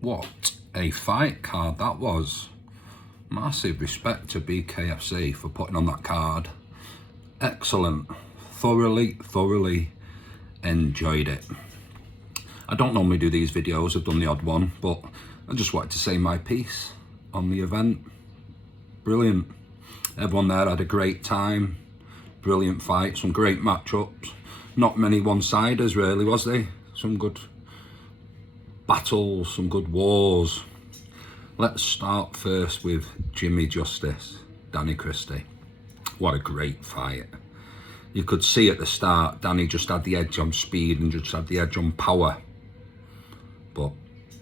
What a fight card that was. Massive respect to BKFC for putting on that card. Excellent. Thoroughly enjoyed it. I don't normally do these videos, I've done the odd one, but I just wanted to say my piece on the event. Brilliant. Everyone there had a great time. Brilliant fight, some great matchups. Not many one-siders really, was there? Some good battles, some good wars. Let's start first with Jimmy Justice, Danny Christie. What a great fight. You could see at the start, Danny just had the edge on speed and just had the edge on power. But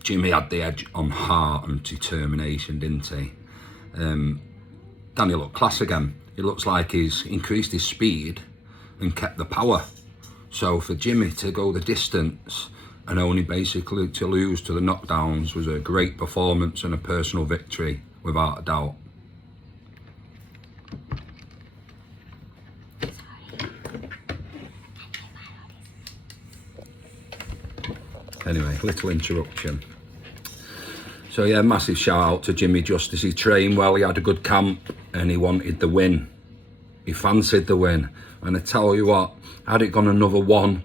Jimmy had the edge on heart and determination, didn't he? Danny looked class again. It looks like he's increased his speed and kept the power. So for Jimmy to go the distance and only basically to lose to the knockdowns was a great performance and a personal victory, without a doubt. Anyway, little interruption. So yeah, massive shout out to Jimmy Justice. He trained well, he had a good camp and he wanted the win. He fancied the win. And I tell you what, had it gone another 1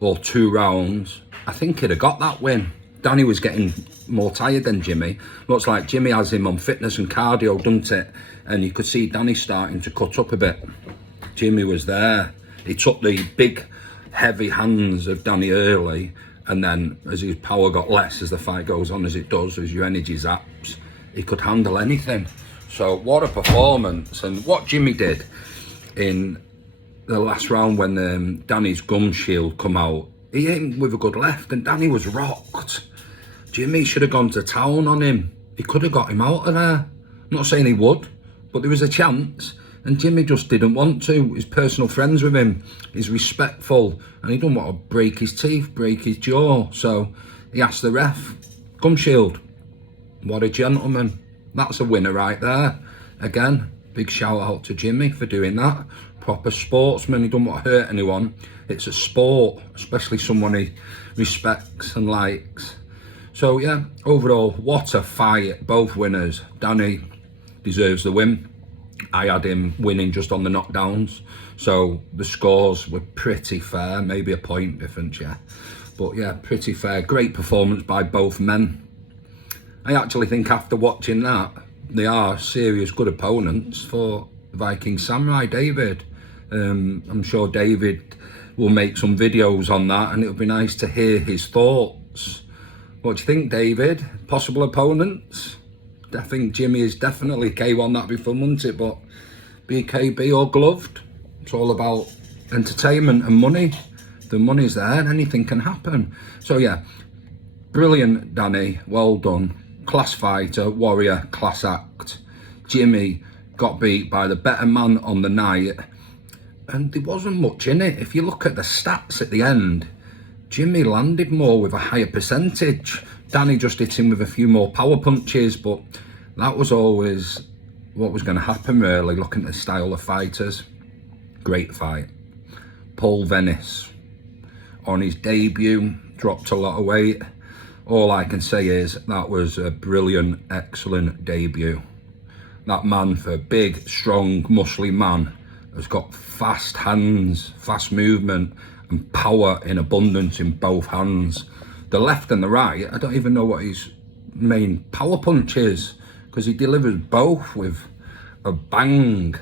or 2 rounds, I think he'd have got that win. Danny was getting more tired than Jimmy. Looks like Jimmy has him on fitness and cardio, doesn't it? And you could see Danny starting to cut up a bit. Jimmy was there. He took the big, heavy hands of Danny early, and then as his power got less, as the fight goes on, as it does, as your energy zaps, he could handle anything. So what a performance. And what Jimmy did in the last round when Danny's gum shield come out, he hit him with a good left and Danny was rocked. Jimmy should have gone to town on him. He could have got him out of there. I'm not saying he would, but there was a chance. And Jimmy just didn't want to. He's personal friends with him. He's respectful. And he don't want to break his teeth, break his jaw. So he asked the ref, gum shield. What a gentleman. That's a winner right there. Again, big shout out to Jimmy for doing that. Proper sportsman. He don't want to hurt anyone. It's a sport, especially someone he respects and likes. So yeah, overall, what a fight. Both winners. Danny deserves the win. I had him winning just on the knockdowns, so the scores were pretty fair, maybe a point difference, yeah. But yeah, pretty fair. Great performance by both men. I actually think after watching that, they are serious good opponents for Viking Samurai David. I'm sure David will make some videos on that, and it would be nice to hear his thoughts. What do you think, David? Possible opponents? I think Jimmy is definitely K1 that before, wouldn't it? But BKB or gloved, it's all about entertainment and money. The money's there, anything can happen. So yeah, brilliant Danny, well done. Class fighter, warrior, class act. Jimmy got beat by the better man on the night, and there wasn't much in it. If you look at the stats at the end, Jimmy landed more with a higher percentage. Danny just hit him with a few more power punches, but that was always what was going to happen really, looking at the style of fighters. Great fight. Paul Venice, on his debut, dropped a lot of weight. All I can say is that was a brilliant, excellent debut. That man, for a big, strong, muscly man, has got fast hands, fast movement, and power in abundance in both hands. The left and the right, I don't even know what his main power punch is, because he delivers both with a bang.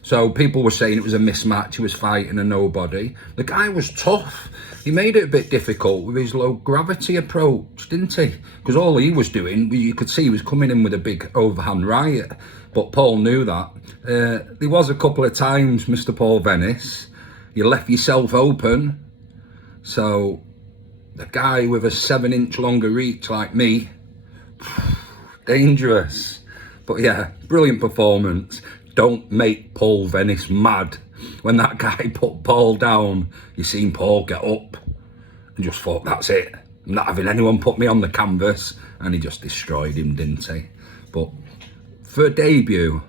So people were saying it was a mismatch, he was fighting a nobody. The guy was tough. He made it a bit difficult with his low gravity approach, didn't he? Because all he was doing, you could see he was coming in with a big overhand right, but Paul knew that. There was a couple of times, Mr. Paul Venice, you left yourself open. So the guy with a 7-inch longer reach like me, dangerous. But yeah, brilliant performance. Don't make Paul Venice mad. When that guy put Paul down, you seen Paul get up and just thought, that's it. I'm not having anyone put me on the canvas. And he just destroyed him, didn't he? But for a debut,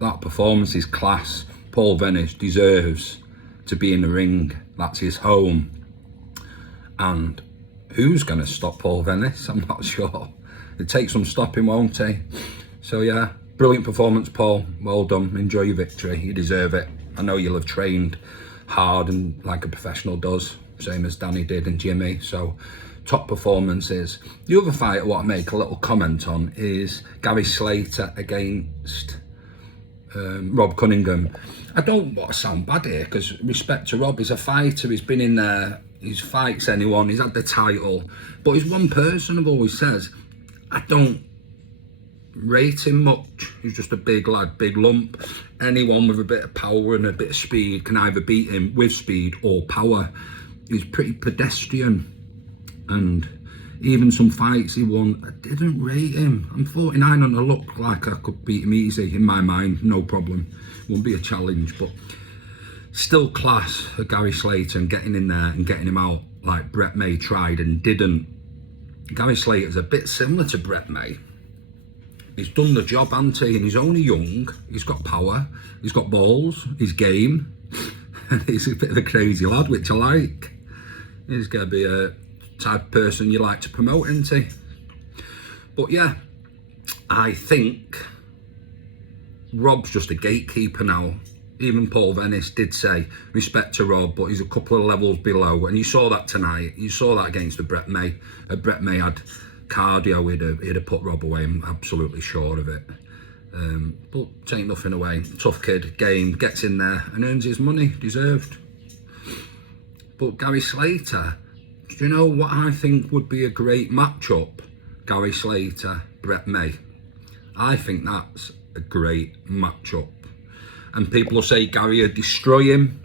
that performance is class. Paul Venice deserves to be in the ring. That's his home. And who's going to stop Paul Venice? I'm not sure. It takes some stopping, won't he? So yeah, brilliant performance, Paul. Well done. Enjoy your victory. You deserve it. I know you'll have trained hard and like a professional does, same as Danny did and Jimmy. So top performances. The other fight I want to make a little comment on is Gary Slater against Rob Cunningham. I don't want to sound bad here, because respect to Rob, he's a fighter, he's been in there, he fights anyone, he's had the title, but he's one person I've always says I don't rate him much. He's just a big lad, big lump. Anyone with a bit of power and a bit of speed can either beat him with speed or power. He's pretty pedestrian, and even some fights he won, I didn't rate him. I'm 49 on the look, like I could beat him easy in my mind, no problem. Won't be a challenge, but still class for Gary Slater and getting in there and getting him out like Brett May tried and didn't. Gary Slater's a bit similar to Brett May. He's done the job, hasn't he? And he's only young, he's got power, he's got balls, he's game, and he's a bit of a crazy lad, which I like. He's going to be a type of person you like to promote, isn't he? But yeah, I think Rob's just a gatekeeper now. Even Paul Venice did say respect to Rob, but he's a couple of levels below, and you saw that tonight. You saw that against the Brett May. Brett May had cardio, he'd have put Rob away, I'm absolutely sure of it. But take nothing away. Tough kid, game, gets in there and earns his money, deserved. But Gary Slater, do you know what I think would be a great matchup? Gary Slater, Brett May. I think that's a great matchup. And people will say Gary would destroy him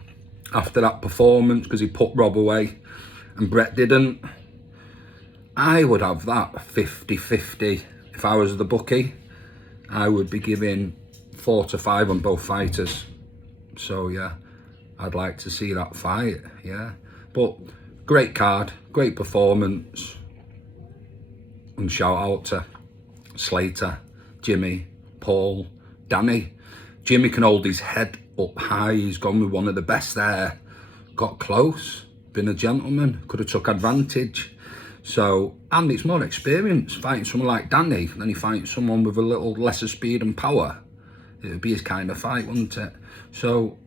after that performance because he put Rob away and Brett didn't. I would have that 50-50. If I was the bookie, I would be giving 4 to 5 on both fighters. So yeah, I'd like to see that fight, yeah. But great card, great performance. And shout out to Slater, Jimmy, Paul, Danny. Jimmy can hold his head up high. He's gone with one of the best there. Got close, been a gentleman, could have took advantage. So, and it's more experience fighting someone like Danny than he fights someone with a little lesser speed and power. It would be his kind of fight, wouldn't it? So,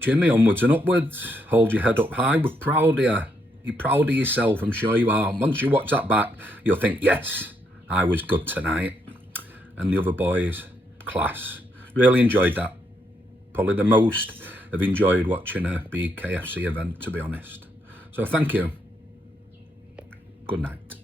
Jimmy, onwards and upwards. Hold your head up high. We're proud of you. You're proud of yourself, I'm sure you are. And once you watch that back, you'll think, yes, I was good tonight. And the other boys, class. Really enjoyed that. Probably the most I've enjoyed watching a BKFC event, to be honest. So thank you. Good night.